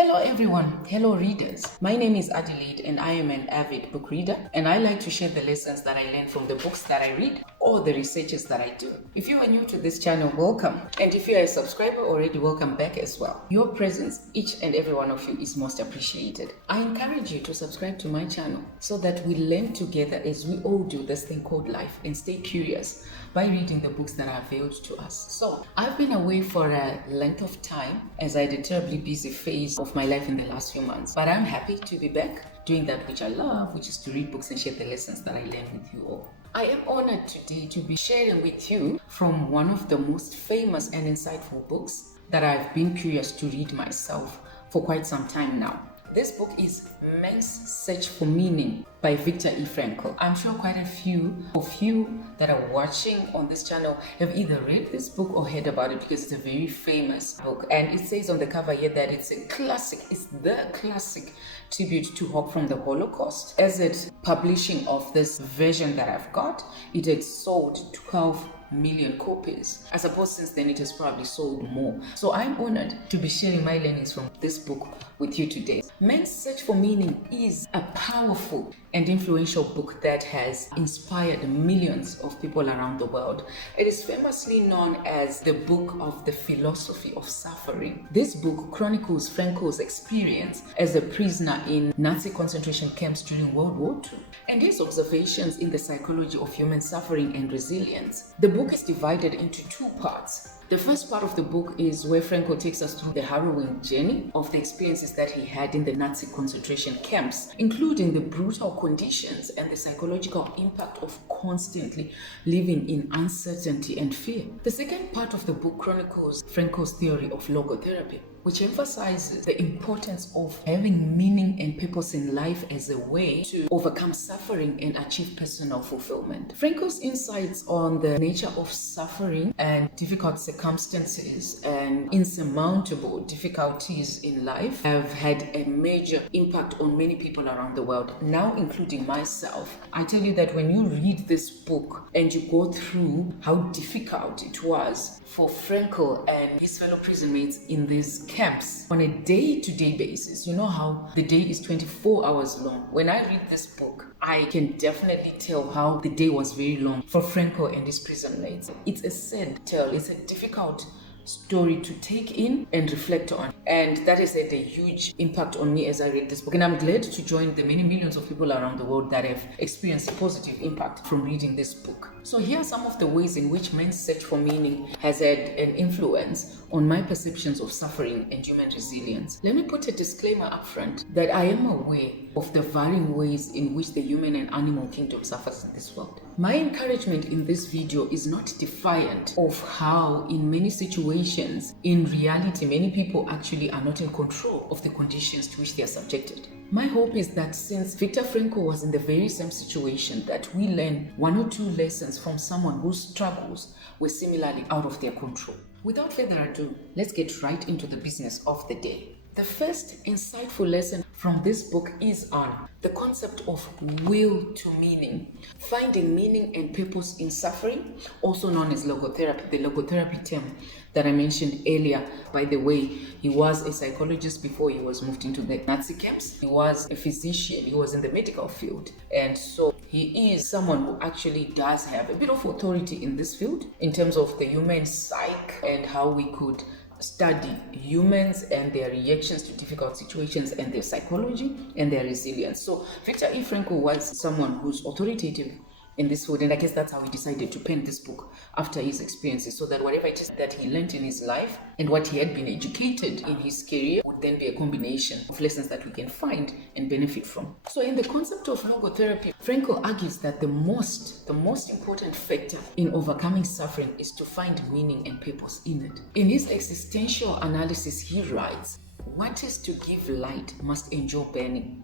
Hello everyone, hello readers. My name is Adelaide and I am an avid book reader, and I like to share the lessons that I learn from the books that I read or the researches that I do. If you are new to this channel, welcome. And if you are a subscriber already, welcome back as well. Your presence, each and every one of you, is most appreciated. I encourage you to subscribe to my channel so that we learn together as we all do this thing called life and stay curious by reading the books that are available to us. So I've been away for a length of time as I had a terribly busy phase of my life in the last few months, but I'm happy to be back doing that which I love, which is to read books and share the lessons that I learn with you all. I am honored today to be sharing with you from one of the most famous and insightful books that I've been curious to read myself for quite some time now. This book is Man's Search for Meaning by Victor E Frankl. I'm sure quite a few of you that are watching on this channel have either read this book or heard about it because it's a very famous book. And it says on the cover here that it's a classic, it's the classic tribute to hope from the Holocaust. As it publishing of this version that I've got, it had sold 12 million copies. I suppose since then it has probably sold more. So I'm honored to be sharing my learnings from this book with you today. Man's Search for Meaning is a powerful and influential book that has inspired millions of people around the world. It is famously known as the book of the philosophy of suffering. This book chronicles Frankl's experience as a prisoner in Nazi concentration camps during World War II and his observations in the psychology of human suffering and resilience. The book is divided into two parts. The first part of the book is where Frankl takes us through the harrowing journey of the experiences that he had in the Nazi concentration camps, including the brutal conditions and the psychological impact of constantly living in uncertainty and fear. The second part of the book chronicles Frankl's theory of logotherapy, which emphasizes the importance of having meaning and purpose in life as a way to overcome suffering and achieve personal fulfillment. Frankl's insights on the nature of suffering and difficult circumstances and insurmountable difficulties in life have had a major impact on many people around the world, now including myself. I tell you that when you read this book and you go through how difficult it was for Frankl and his fellow prison mates in these camps on a day-to-day basis. You know how the day is 24 hours long. When I read this book, I can definitely tell how the day was very long for Frankl and his prison mates. It's a sad tale. It's a difficult story to take in and reflect on, and that has had a huge impact on me as I read this book, and I'm glad to join the many millions of people around the world that have experienced a positive impact from reading this book. So here are some of the ways in which Man's Search for Meaning has had an influence on my perceptions of suffering and human resilience. Let me put a disclaimer up front that I am aware of the varying ways in which the human and animal kingdom suffers in this world. My encouragement in this video is not defiant of how in many situations, in reality, many people actually are not in control of the conditions to which they are subjected. My hope is that since Victor Frankl was in the very same situation, that we learn one or two lessons from someone whose struggles were similarly out of their control. Without further ado, let's get right into the business of the day. The first insightful lesson from this book is on the concept of will to meaning, finding meaning and purpose in suffering, also known as logotherapy, the logotherapy term that I mentioned earlier. By the way, he was a psychologist before he was moved into the Nazi camps. He was a physician, he was in the medical field, and so he is someone who actually does have a bit of authority in this field in terms of the human psyche and how we could study humans and their reactions to difficult situations and their psychology and their resilience. So Victor E Frankl was someone who's authoritative in this field, and I guess that's how he decided to pen this book after his experiences, so that whatever it is that he learned in his life and what he had been educated in his career would then be a combination of lessons that we can find and benefit from. So in the concept of logotherapy, Frankl argues that the most important factor in overcoming suffering is to find meaning and purpose in it. In his existential analysis, he writes, "What is to give light must endure burning."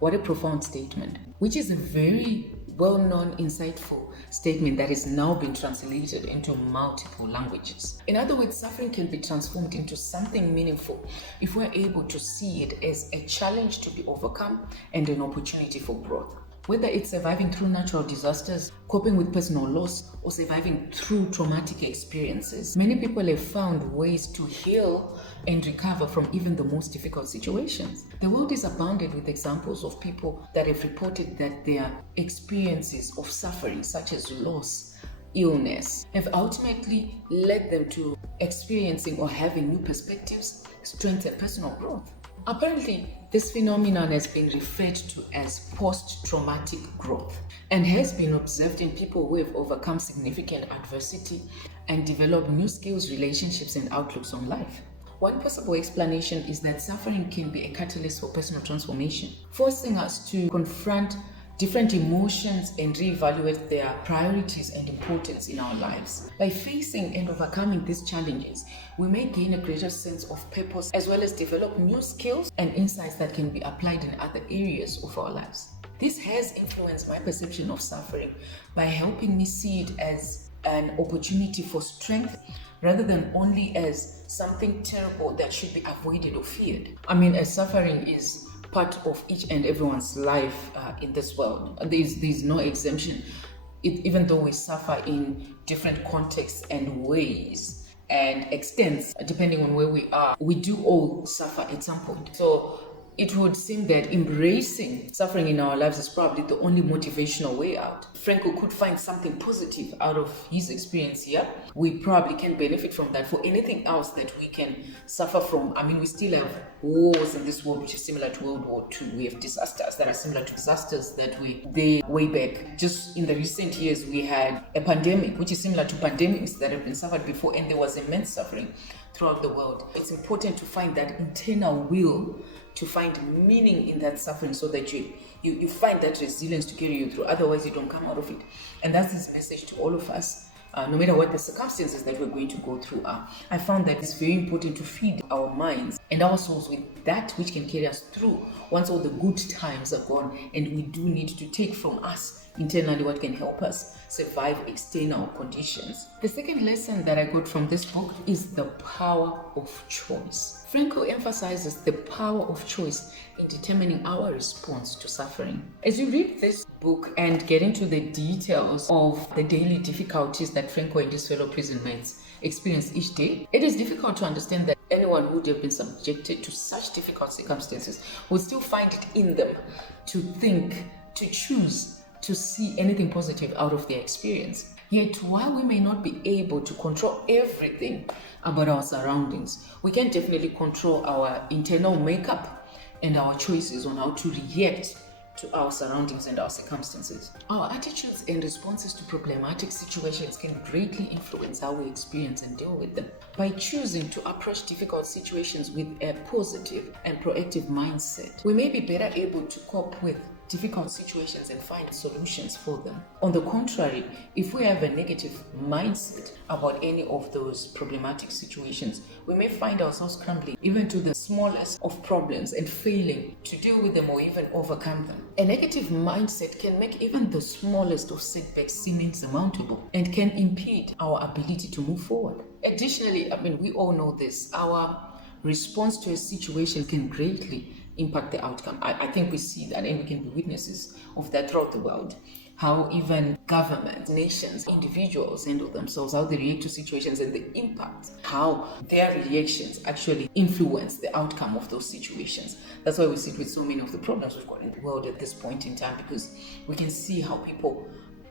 What a profound statement, which is a very well-known, insightful statement that has now been translated into multiple languages. In other words, suffering can be transformed into something meaningful if we're able to see it as a challenge to be overcome and an opportunity for growth. Whether it's surviving through natural disasters, coping with personal loss, or surviving through traumatic experiences, many people have found ways to heal and recover from even the most difficult situations. The world is abounded with examples of people that have reported that their experiences of suffering, such as loss, illness, have ultimately led them to experiencing or having new perspectives, strength, and personal growth. Apparently, this phenomenon has been referred to as post-traumatic growth and has been observed in people who have overcome significant adversity and developed new skills, relationships, and outlooks on life. One possible explanation is that suffering can be a catalyst for personal transformation, forcing us to confront different emotions and reevaluate their priorities and importance in our lives. By facing and overcoming these challenges, we may gain a greater sense of purpose as well as develop new skills and insights that can be applied in other areas of our lives. This has influenced my perception of suffering by helping me see it as an opportunity for strength rather than only as something terrible that should be avoided or feared. As suffering is part of each and everyone's life in this world. There's no exemption. Even though we suffer in different contexts and ways and extents, depending on where we are, we do all suffer at some point. So it would seem that embracing suffering in our lives is probably the only motivational way out. Frankl could find something positive out of his experience here. We probably can benefit from that. For anything else that we can suffer from, we still have wars in this world which is similar to World War II. We have disasters that are similar to disasters that they way back. Just in the recent years, we had a pandemic which is similar to pandemics that have been suffered before, and there was immense suffering throughout the world. It's important to find that internal will to find meaning in that suffering so that you find that resilience to carry you through. Otherwise, you don't come out of it. And that's his message to all of us. No matter what the circumstances that we're going to go through are, I found that it's very important to feed our minds and our souls with that which can carry us through once all the good times are gone, and we do need to take from us internally what can help us survive external conditions. The second lesson that I got from this book is the power of choice. Frankl emphasizes the power of choice in determining our response to suffering. As you read this book and get into the details of the daily difficulties that Frankl and his fellow prison mates experience each day, it is difficult to understand that anyone who would have been subjected to such difficult circumstances would still find it in them to think, to choose, to see anything positive out of their experience. Yet, while we may not be able to control everything about our surroundings, we can definitely control our internal makeup and our choices on how to react to our surroundings and our circumstances. Our attitudes and responses to problematic situations can greatly influence how we experience and deal with them. By choosing to approach difficult situations with a positive and proactive mindset, we may be better able to cope with difficult situations and find solutions for them. On the contrary, if we have a negative mindset about any of those problematic situations, we may find ourselves crumbling even to the smallest of problems and failing to deal with them or even overcome them. A negative mindset can make even the smallest of setbacks seem insurmountable and can impede our ability to move forward. Additionally, we all know this, our response to a situation can greatly impact the outcome. I think we see that, and we can be witnesses of that throughout the world. How even governments, nations, individuals handle themselves, how they react to situations, and the impact, how their reactions actually influence the outcome of those situations. That's why we sit with so many of the problems we've got in the world at this point in time, because we can see how people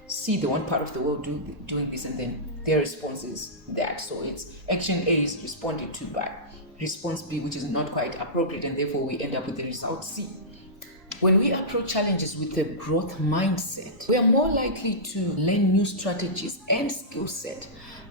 see the one part of the world doing this, and then their response is that. So it's action A is responded to by response B, which is not quite appropriate, and therefore we end up with the result C. When we approach challenges with a growth mindset, we are more likely to learn new strategies and skill set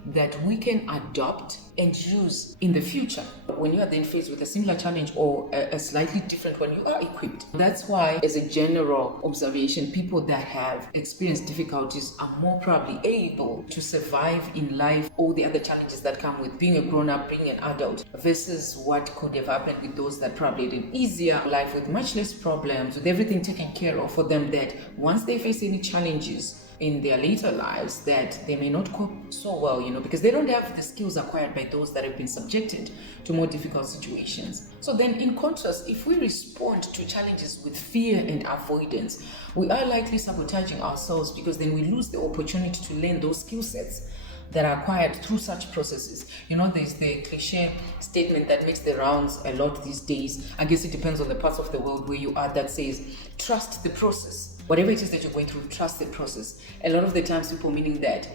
that we can adopt and use in the future. When you are then faced with a similar challenge or a slightly different one, you are equipped. That's why, as a general observation, people that have experienced difficulties are more probably able to survive in life all the other challenges that come with being a grown-up, being an adult, versus what could have happened with those that probably had an easier life with much less problems, with everything taken care of for them, that once they face any challenges, in their later lives that they may not cope so well, because they don't have the skills acquired by those that have been subjected to more difficult situations. So then, in contrast, if we respond to challenges with fear and avoidance, we are likely sabotaging ourselves, because then we lose the opportunity to learn those skill sets that are acquired through such processes. There's the cliche statement that makes the rounds a lot these days. I guess it depends on the parts of the world where you are, that says, trust the process. Whatever it is that you're going through, trust the process. A lot of the times, people meaning that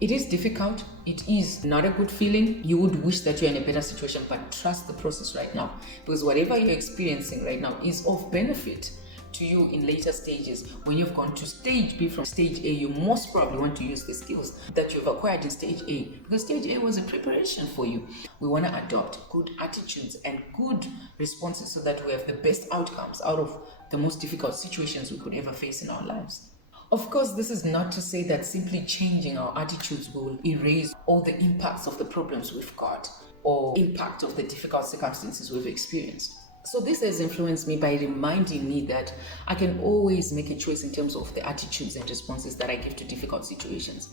it is difficult, it is not a good feeling, you would wish that you're in a better situation, but trust the process right now. Because whatever you're experiencing right now is of benefit to you in later stages. When you've gone to stage B from stage A, you most probably want to use the skills that you've acquired in stage A, because stage A was a preparation for you. We want to adopt good attitudes and good responses so that we have the best outcomes out of the most difficult situations we could ever face in our lives. Of course, this is not to say that simply changing our attitudes will erase all the impacts of the problems we've got or impact of the difficult circumstances we've experienced. So this has influenced me by reminding me that I can always make a choice in terms of the attitudes and responses that I give to difficult situations.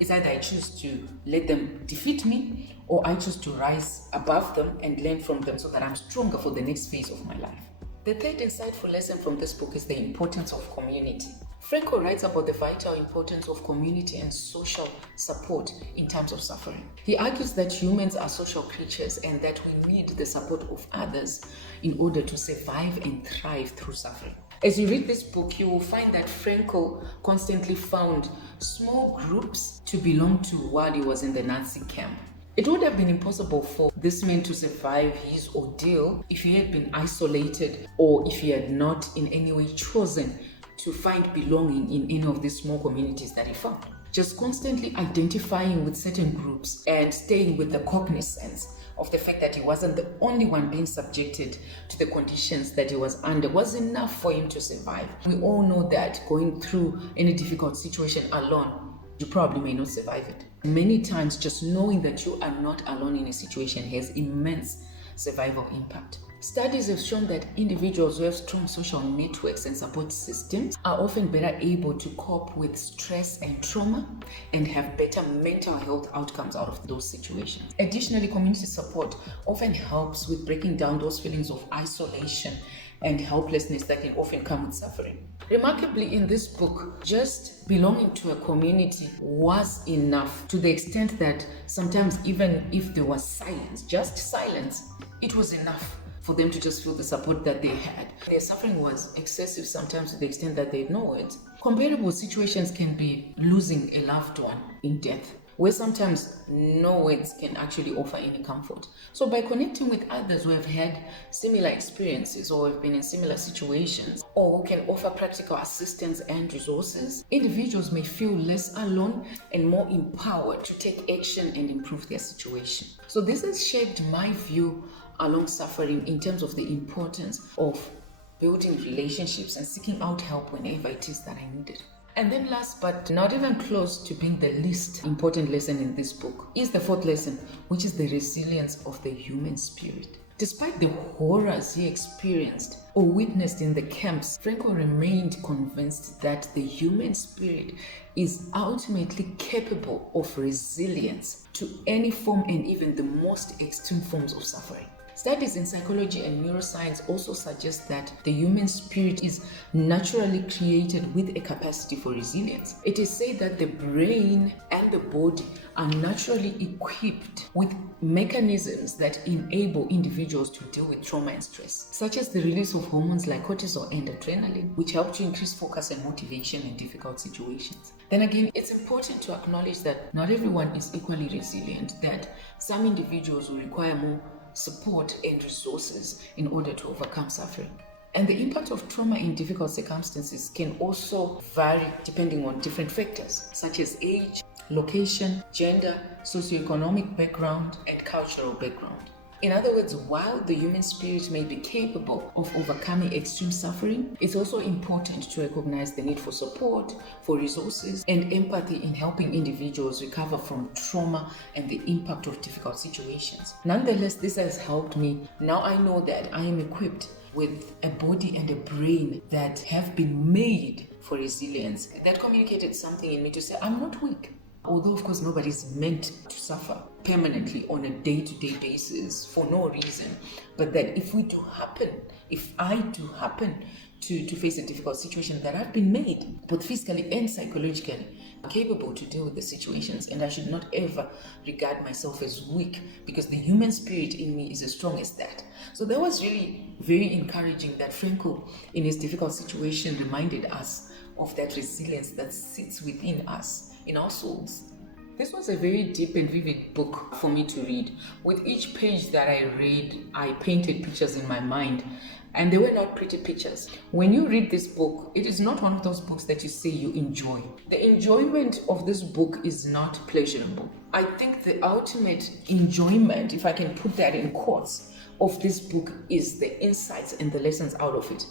It's either I choose to let them defeat me, or I choose to rise above them and learn from them so that I'm stronger for the next phase of my life. The third insightful lesson from this book is the importance of community. Frankl writes about the vital importance of community and social support in times of suffering. He argues that humans are social creatures and that we need the support of others in order to survive and thrive through suffering. As you read this book, you will find that Frankl constantly found small groups to belong to while he was in the Nazi camp. It would have been impossible for this man to survive his ordeal if he had been isolated or if he had not in any way chosen to find belonging in any of these small communities that he found. Just constantly identifying with certain groups and staying with the cognizance of the fact that he wasn't the only one being subjected to the conditions that he was under was enough for him to survive. We all know that going through any difficult situation alone, you probably may not survive it. Many times, just knowing that you are not alone in a situation has immense survival impact. Studies have shown that individuals who have strong social networks and support systems are often better able to cope with stress and trauma and have better mental health outcomes out of those situations. Additionally, community support often helps with breaking down those feelings of isolation and helplessness that can often come with suffering. Remarkably, in this book, just belonging to a community was enough, to the extent that sometimes even if there was silence, just silence, it was enough for them to just feel the support that they had. Their suffering was excessive sometimes to the extent that they know it. Comparable situations can be losing a loved one in death, where sometimes no words can actually offer any comfort. So by connecting with others who have had similar experiences or have been in similar situations, or who can offer practical assistance and resources, individuals may feel less alone and more empowered to take action and improve their situation. So this has shaped my view along suffering in terms of the importance of building relationships and seeking out help whenever it is that I need it. And then last but not even close to being the least important lesson in this book is the fourth lesson, which is the resilience of the human spirit. Despite the horrors he experienced or witnessed in the camps, Frankl remained convinced that the human spirit is ultimately capable of resilience to any form and even the most extreme forms of suffering. Studies in psychology and neuroscience also suggest that the human spirit is naturally created with a capacity for resilience. It is said that the brain and the body are naturally equipped with mechanisms that enable individuals to deal with trauma and stress, such as the release of hormones like cortisol and adrenaline, which help to increase focus and motivation in difficult situations. Then again, it's important to acknowledge that not everyone is equally resilient, that some individuals will require more support and resources in order to overcome suffering. And the impact of trauma in difficult circumstances can also vary depending on different factors, such as age, location, gender, socioeconomic background, and cultural background. In other words, while the human spirit may be capable of overcoming extreme suffering, it's also important to recognize the need for support, for resources, and empathy in helping individuals recover from trauma and the impact of difficult situations. Nonetheless, this has helped me. Now I know that I am equipped with a body and a brain that have been made for resilience. That communicated something in me to say, I'm not weak. Although, of course, nobody's meant to suffer permanently on a day-to-day basis for no reason. But that if I do happen to face a difficult situation, that I've been made, both physically and psychologically, capable to deal with the situations, and I should not ever regard myself as weak, because the human spirit in me is as strong as that. So that was really very encouraging that Frankl, in his difficult situation, reminded us of that resilience that sits within us, in our souls. This was a very deep and vivid book for me to read. With each page that I read, I painted pictures in my mind, and they were not pretty pictures. When you read this book, it is not one of those books that you say you enjoy. The enjoyment of this book is not pleasurable. I think the ultimate enjoyment, if I can put that in quotes, of this book is the insights and the lessons out of it.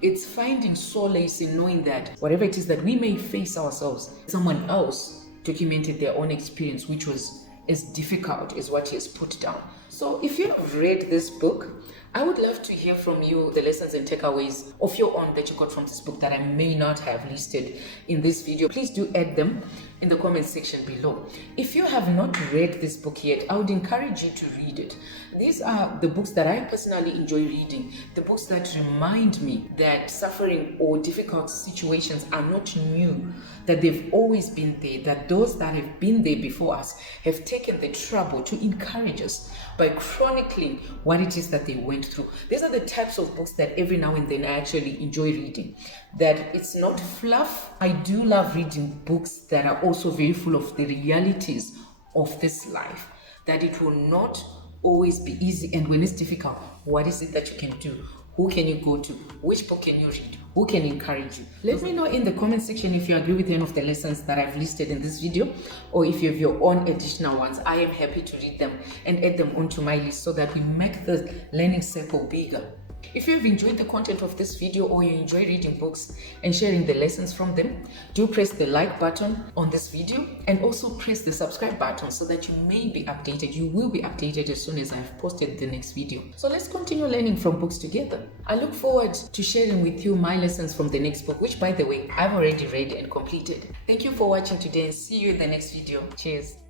It's finding solace in knowing that whatever it is that we may face ourselves, someone else documented their own experience, which was as difficult as what he has put down. So if you've read this book, I would love to hear from you the lessons and takeaways of your own that you got from this book that I may not have listed in this video. Please do add them in the comment section below. If you have not read this book yet, I would encourage you to read it. These are the books that I personally enjoy reading, the books that remind me that suffering or difficult situations are not new, that they've always been there, that those that have been there before us have taken the trouble to encourage us by chronicling what it is that they went through. These are the types of books that every now and then I actually enjoy reading. That it's not fluff. I do love reading books that are also very full of the realities of this life. That it will not always be easy, and when it's difficult, what is it that you can do? Who can you go to? Which book can you read? Who can encourage you? Let me know in the comment section if you agree with any of the lessons that I've listed in this video, or if you have your own additional ones. I am happy to read them and add them onto my list so that we make the learning circle bigger. If you have enjoyed the content of this video, or you enjoy reading books and sharing the lessons from them, do press the like button on this video and also press the subscribe button so that you may be updated. You will be updated as soon as I've posted the next video. So let's continue learning from books together. I look forward to sharing with you my lessons from the next book, which, by the way, I've already read and completed. Thank you for watching today, and see you in the next video. Cheers.